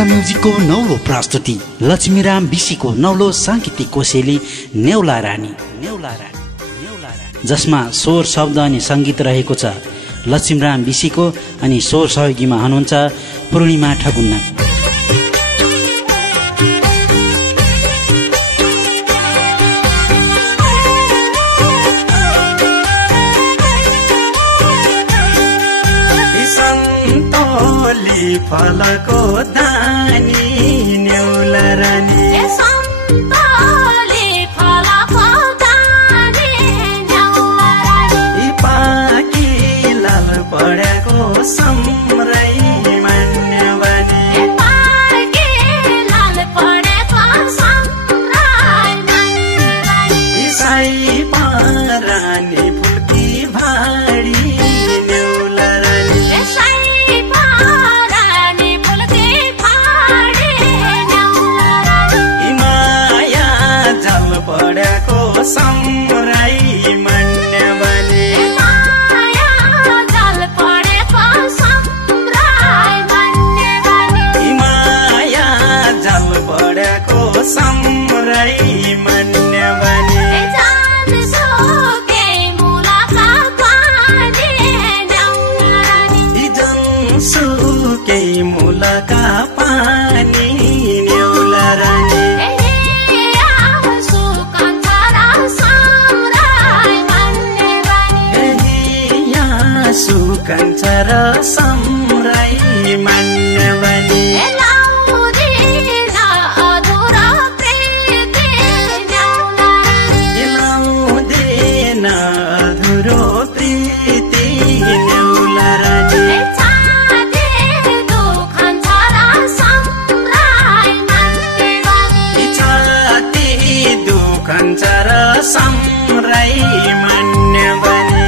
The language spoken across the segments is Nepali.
कान्छा म्युजिकको नौलो प्रस्तुति लक्ष्मीराम बिसीको नौलो सांगीतिक कोसेली नेउला रानी, जसमा स्वर शब्द अनि संगीत रहेको छ लक्ष्मीराम बिसीको अनि स्वर सहयोगीमा हुनुहुन्छ पूर्णिमा ठकुन्ना। फलको दानी नेउला रानी, फलको दानी नेउला रानी, पाकी लाल पढेको सम्रै मान्यवानी, पाकी लाल पढेको सम्रै मान्यवानी, साई पारानी फुल्की भाडी नेउला रानी, पढेको सम्रै मान्यवानी, माया जल पढेको सम्रै मान्यवानी, माया जल पढेको सम्रै मान्यवानी, जनसुकै मुलका पानी नेउला रानी, जनसुकै मुलका पानी नेउला रानी, सुकन्छ र सम्रै मान्यवानी, लाउँदिन अधुरो प्रीति नेउला रानी, लाउँदिन अधुरो प्रीति नेउला रानी, छाती दुखन्छ र सम्रै मान्यवानी, छाती दुखन्छ र सम्रै मान्यवानी,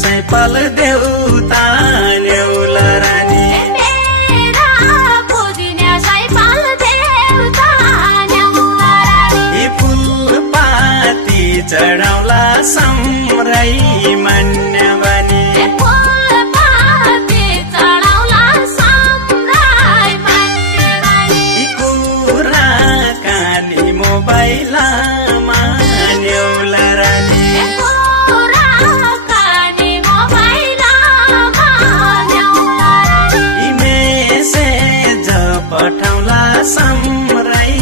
सैपाल देउता नेउला रानी, मेरा पूजनीय सैपाल देउता नेउला रानी, फूलपाती चढाउला सम्रै मान्यवानी, फूलपाती चढाउला सम्रै मान्यवानी, कुरा कानी मोबाइलमा नेउला रानी, पठाउला सम्रै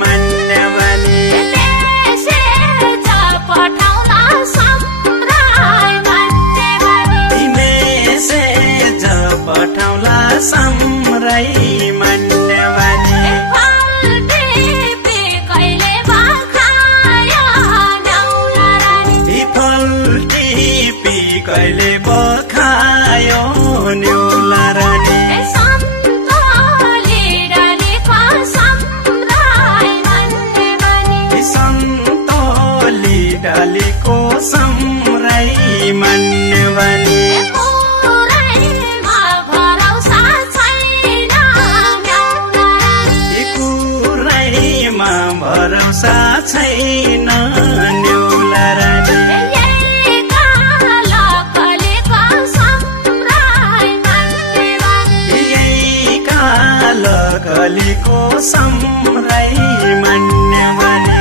मान्यवानी, मेसेज पठाउला सम्रै मान्यवानी, मेसेज पठाउला सम्रै मान्यवानी, फल टिपी कहिले बखायो नेउला रानी, फल टिपी कहिले बखायो नेउला रानी, डालीको सम्रै मान्यवानी, कुरैमा भरोसा छैन नेउला रानी, कुरैमा भरोसा छैन नेउला रानी, यही कालो कलीको सम्रै मान्यवानी, यही कालो कलीको सम्रै मान्यवानी,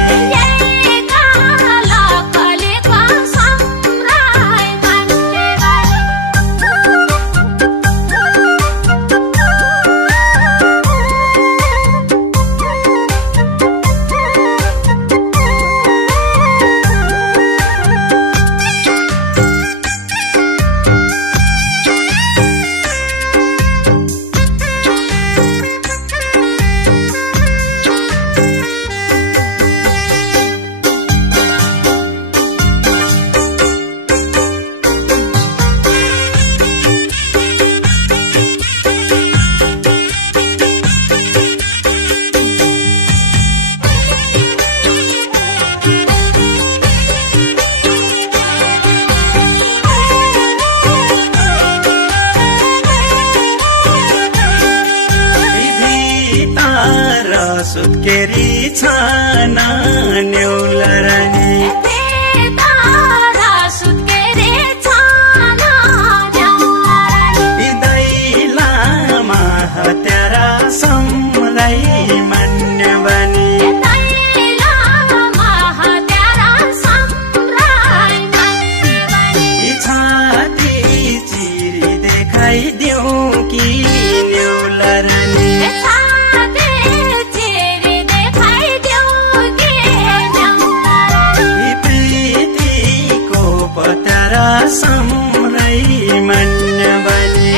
सम्रै मान्य बने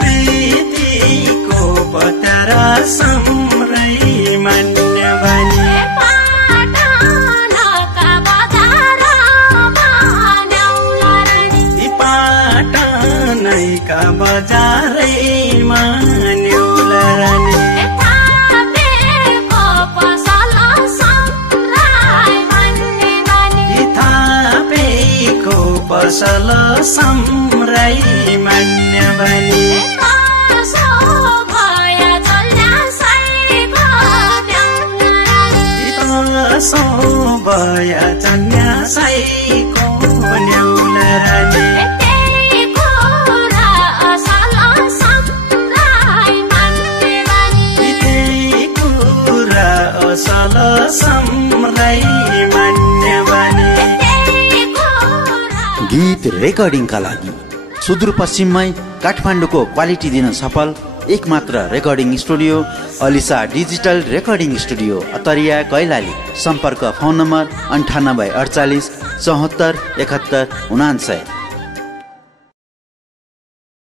प्रीतिको पतारा सम्रै मान्य बने पाटनैका बजारैमा न्युला रानी पसल सम्रै मान्य बने सोभया चन्यासाईको न्याउला रानी असल सम्रै मान्य बने गीत रेकर्डिङका लागि सुदूरपश्चिममै काठमाडौँको क्वालिटी दिन सफल एकमात्र recording studio Alisa digital recording studio Attariya Kailali. सम्पर्क फोन नम्बर 9848 74 71 99।